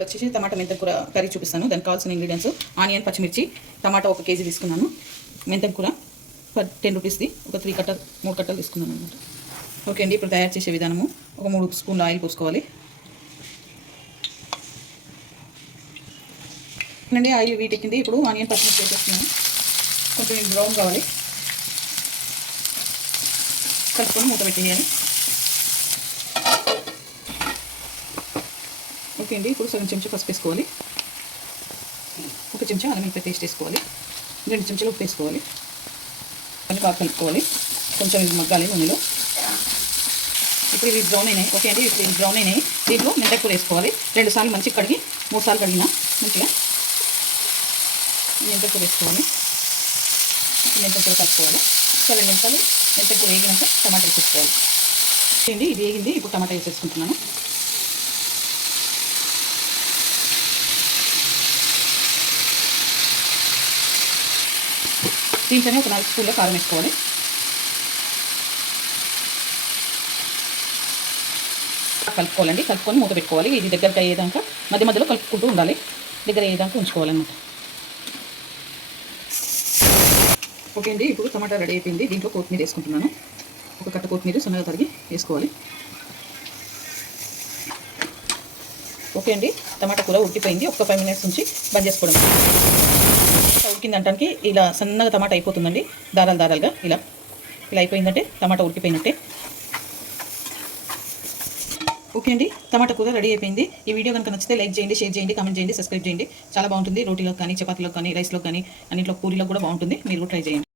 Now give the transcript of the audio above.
వాళ్ళు వచ్చేసి టమాటా మెంతం కూర కర్రీ చూపిస్తాను. దానికి కావాల్సిన ఇంగ్రీడియంట్స్ ఆనియన్, పచ్చిమిర్చి, టమాటా 1 కేజీ తీసుకున్నాను. మెంతం కూర 10 రూపీస్ది ఒక 3 కట్టలు తీసుకున్నాను అనమాట. ఓకే అండి, ఇప్పుడు తయారు చేసే విధానము. ఒక 3 స్పూన్ల ఆయిల్ పోసుకోవాలి అండి. ఆయిల్ వీటెక్కింది. ఇప్పుడు ఆనియన్, పచ్చిమిర్చి వేసేస్తున్నాను. కొంచెం బ్రౌన్ కావాలి. కలుపుకొని మూత పెట్టేయాలి. ఓకే అండి, ఇప్పుడు సగం చెంచా పసుపు వేసుకోవాలి. 1 చెంచా అల్లం వెల్లుల్లి పేస్ట్ వేసుకోవాలి. 2 చెంచాలు ఉప్పు వేసుకోవాలి. కొంచెం బాగా కలుపుకోవాలి. కొంచెం ఇది మగ్గాలి నూనెలో. ఇప్పుడు ఇవి బ్రౌన్ అయినాయి. ఓకే అండి, ఇప్పుడు ఇవి బ్రౌన్ అయినాయి. దీంట్లో మెంతాకు కూర వేసుకోవాలి. 2 సార్లు మంచిగా కడిగి 3 సార్లు కడిగిన మంచిగా మెంతాకు కూర వేసుకోవాలి. మెంతాకు కూర కలుపుకోవాలి. 2 నిమిషాలు మెంతాకు కూర వేగినాక టమాటా వేసేసుకోవాలి. ఓకే అండి, ఇది వేగింది. ఇప్పుడు టమాటా వేసేసుకుంటున్నాను. దీంట్లోనే ఒక 4 స్పూన్ల కారం వేసుకోవాలి. కలుపుకోవాలండి. కలుపుకొని మూత పెట్టుకోవాలి. ఇది దగ్గరికి అయ్యేదాకా మధ్య మధ్యలో కలుపుకుంటూ ఉండాలి. దగ్గర అయ్యేదాకా ఉంచుకోవాలన్నమాట. ఓకే అండి, ఇప్పుడు టమాటా రెడీ అయిపోయింది. దీంట్లో కొత్తిమీర వేసుకుంటున్నాను. 1 కట్ట కొత్తిమీర సన్నగా తరిగి వేసుకోవాలి. ఓకే అండి, టమాటా కూర ఉడికిపోయింది. ఒక 5 మినిట్స్ నుంచి బంద్ చేసుకోవడం. ఉడికిందంటానికి ఇలా సన్నగా టమాటా అయిపోతుందండి. దారాలుగా ఇలా అయిపోయిందంటే టమాటా ఉడికిపోయినట్టే. ఓకే అండి, టమాటా కూర రెడీ అయిపోయింది. ఈ వీడియో కనుక నచ్చితే లైక్ చేయండి, షేర్ చేయండి, కామెంట్ చేయండి, సబ్స్క్రైబ్ చేయండి. చాలా బాగుంటుంది. రోటీలో కానీ, చపాతీలో కానీ, రైస్లో కానీ, అన్నింటిలో పూరీలో కూడా బాగుంటుంది. మీరు కూడా ట్రై చేయండి.